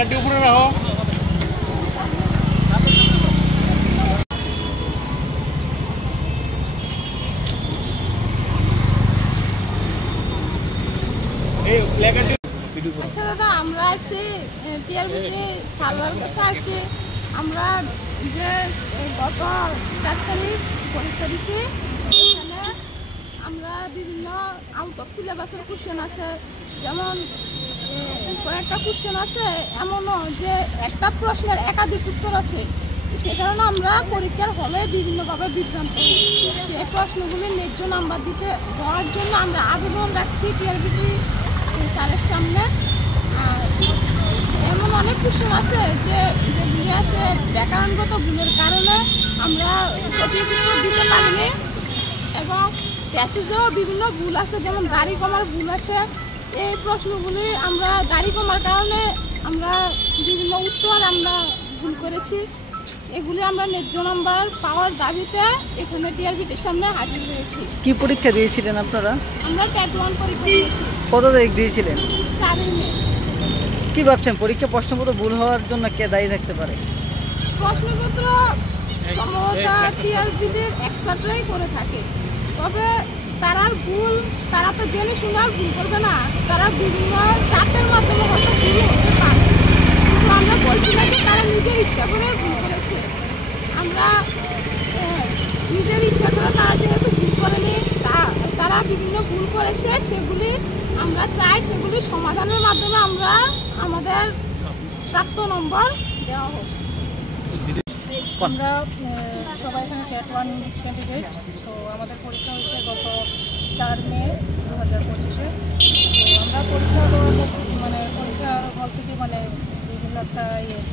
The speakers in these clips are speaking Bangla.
প্ল্যাকার্ডটি উপরে রাখো। আচ্ছা দাদা, আমরা আছি টিআরবিটি সার্ভার কাছে আছি। আমরা যে গত 4 তারিখ পরীক্ষা দিছি, এখানে আমরা বিভিন্ন আউট অফ সিলেবাসের কোশ্চেন আছে, যেমন কয়েকটা কোশ্চেন আছে এমনও যে একটা প্রশ্নের একাধিক উত্তর আছে। সে কারণে আমরা পরীক্ষার হলে বিভিন্নভাবে বিভ্রান্ত হই। সেই প্রশ্নগুলি ন্যায্য নাম্বার দিতে দেওয়ার জন্য আমরা আবেদন রাখছি টিআরবিটি স্যারের সামনে। এমন অনেক কোশ্চেন আছে যেগুলি আছে ব্যাকরণগত ভুলের কারণে আমরা সঠিক উত্তর দিতে পারিনি, এবং প্যাসেজেও বিভিন্ন ভুল আছে, যেমন দাড়ি কমার ভুল আছে। এই প্রশ্নগুলি আমরা দাড়ি কমার কারণে আমরা বিভিন্ন উত্তর আমরা ভুল করেছি। এগুলি আমরা ন্যায্য নাম্বার পাওয়ার দাবিতে এখানে টিআরবিটির সামনে হাজির হয়েছি। কি পরীক্ষা দিয়েছিলেন আপনারা? আমরা ট্যাট 1 পরীক্ষা দিয়েছি। কত তারিখ দিয়েছিলেন? 4 মে। কি ভাবছেন পরীক্ষা প্রশ্নপত্র ভুল হওয়ার জন্য কে দায়ী থাকতে পারে? প্রশ্নপত্র সম্ভবত টিআরবিটির এক্সপার্টরাই করে থাকে, তবে তারার ভুল তারা তো জেনে শুনে আর ভুল করবে না। তারা বিভিন্ন চাপের মাধ্যমে হয়তো ভুল হতে পারে, কিন্তু আমরা বলছি না যে তারা নিজের ইচ্ছা করে ভুল করেছে। আমরা নিজের ইচ্ছা করে তারা যেহেতু ভুল করেনি, তারা বিভিন্ন ভুল করেছে, সেগুলি আমরা চাই সেগুলি সমাধানের মাধ্যমে আমরা আমাদের প্রাপ্ত নম্বর দেওয়া হোক। আমরা সবাই এখানে ট্যাট 1 ক্যান্ডিডেট। তো আমাদের পরীক্ষা হয়েছে গত 4 মে 2025-এ। তো আমরা পরীক্ষা পরীক্ষার হল থেকে বিভিন্ন একটা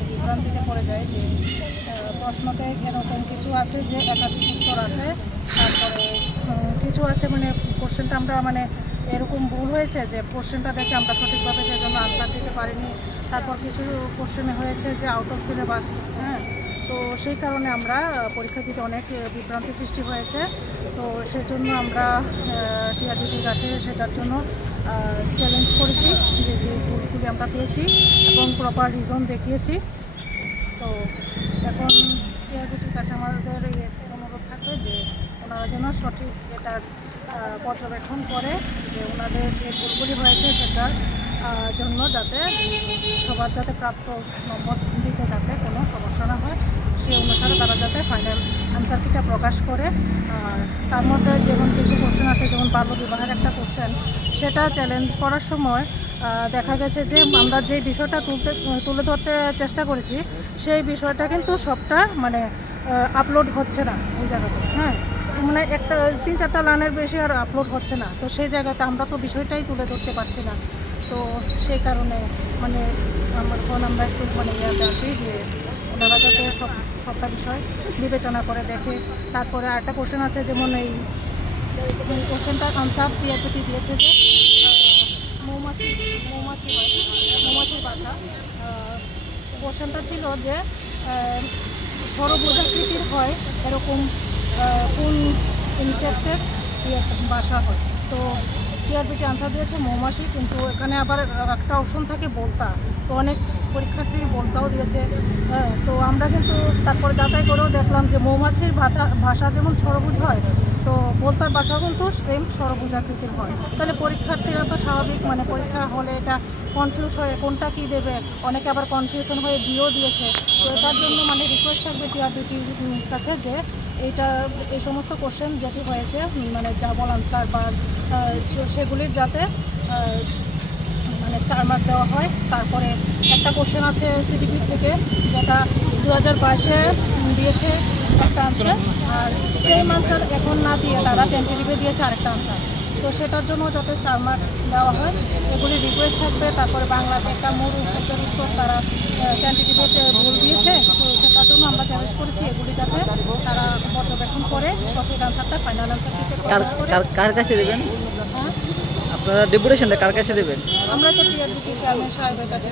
বিভ্রান্তিতে পড়ে যায় যে প্রশ্নতে এরকম কিছু আছে যে একাধিক উত্তর আছে, তারপরে কিছু আছে কোশ্চেনটা আমরা এরকম ভুল হয়েছে যে কোশ্চেনটা দেখে আমরা সঠিকভাবে সেজন্য আনসার দিতে পারিনি। তারপর কিছু কোশ্চেনে হয়েছে যে আউট অফ সিলেবাস। তো সেই কারণে আমরা পরীক্ষা দিতে অনেক বিভ্রান্তি সৃষ্টি হয়েছে। তো সেজন্য আমরা টিআরবিটির কাছে সেটার জন্য চ্যালেঞ্জ করেছি যে ভুলগুলি আমরা পেয়েছি এবং প্রপার রিজন দেখিয়েছি। তো এখন টিআরবিটির কাছে আমাদের অনুরোধ থাকবে যে ওনারা যেন সঠিক এটার পর্যবেক্ষণ করে, যে ওনাদের যে ভুলগুলি হয়েছে সেটার জন্য যাতে সবার যাতে প্রাপ্ত নম্বর দিতে যাতে কোনো সমস্যা না হয়, সেই অনুসারে তারা যাতে ফাইনাল আনসার কিটা প্রকাশ করে। আর তার মধ্যে যেমন কিছু কোশ্চেন আছে, যেমন বাল্য বিবাহের একটা কোশ্চেন, সেটা চ্যালেঞ্জ করার সময় দেখা গেছে যে আমরা যে বিষয়টা তুলে ধরতে চেষ্টা করেছি সেই বিষয়টা কিন্তু সবটা আপলোড হচ্ছে না ওই জায়গাতে। একটা 3-4টা লাইনের বেশি আর আপলোড হচ্ছে না। তো সেই জায়গাতে আমরা তো বিষয়টাই তুলে ধরতে পারছি না। তো সেই কারণে আমরা একটু ইয়াতে আছি যে ওনারা যাতে সবটা বিষয় বিবেচনা করে দেখে। তারপরে আরেকটা কোশ্চেন আছে, যেমন এই কোশ্চেনটার আনসার টিআরবিটি দিয়েছে যে মৌমাছির বাসা। কোশ্চেনটা ছিল যে ষড়ভুজাকৃতির হয় এরকম কোন ইনসেক্টের বাসা হয়। তো টিআরবিটি আনসার দিয়েছে মৌমাছি, কিন্তু এখানে আবার একটা অপশন থাকে বলতা। তো অনেক পরীক্ষার্থী বলতাও দিয়েছে। তো আমরা কিন্তু তারপরে যাচাই করেও দেখলাম যে মৌমাছির ভাষা যেমন ষড়ভুজ হয়, তো বলতার ভাষাও কিন্তু সেম ষড়ভুজাকৃতির হয়। তাহলে পরীক্ষার্থীরা তো স্বাভাবিক পরীক্ষা হলে এটা কনফিউজ হয়ে কোনটা কি দেবে, অনেকে আবার কনফিউশন হয়ে দিয়েও দিয়েছে। তো এটার জন্য রিকোয়েস্ট থাকবে টিআরবিটির কাছে যে এই সমস্ত কোশ্চেন যেটি হয়েছে ডাবল আনসার বা সেগুলির যাতে স্টার মার্ক দেওয়া হয়। তারপরে একটা কোশ্চেন আছে সিটিপি থেকে, যেটা 2022-এ দিয়েছে একটা আনসার, আর সেম আনসার এখন না দিয়ে তারা টেন্টেটিভে দিয়েছে আরেকটা আনসার। তো সেটার জন্য যাতে স্টার মার্ক দেওয়া হয় এগুলি রিকোয়েস্ট থাকবে। তারপরে বাংলাতে একটা মূল শব্দের উত্তর তারা টেন্টেটিভে ভুল দিয়েছে, তো সেটার জন্য আমরা চ্যালেঞ্জ করেছি এগুলি যাতে তারা পর্যবেক্ষণ করে সঠিক আনসারটা ফাইনাল আনসার থেকে প্রকাশ করে। কার কাছে দেবেন আপনারা? ডেপুটেশনটা কার কাছে দেবেন? আমরা তো টিআরবিটি চেয়ারম্যান সাহেবের কাছে।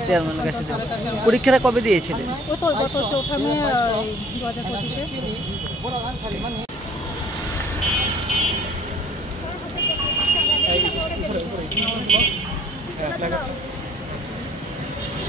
পরীক্ষাটা কবে দিয়েছিলেন? গত 4 মে 2025-এ।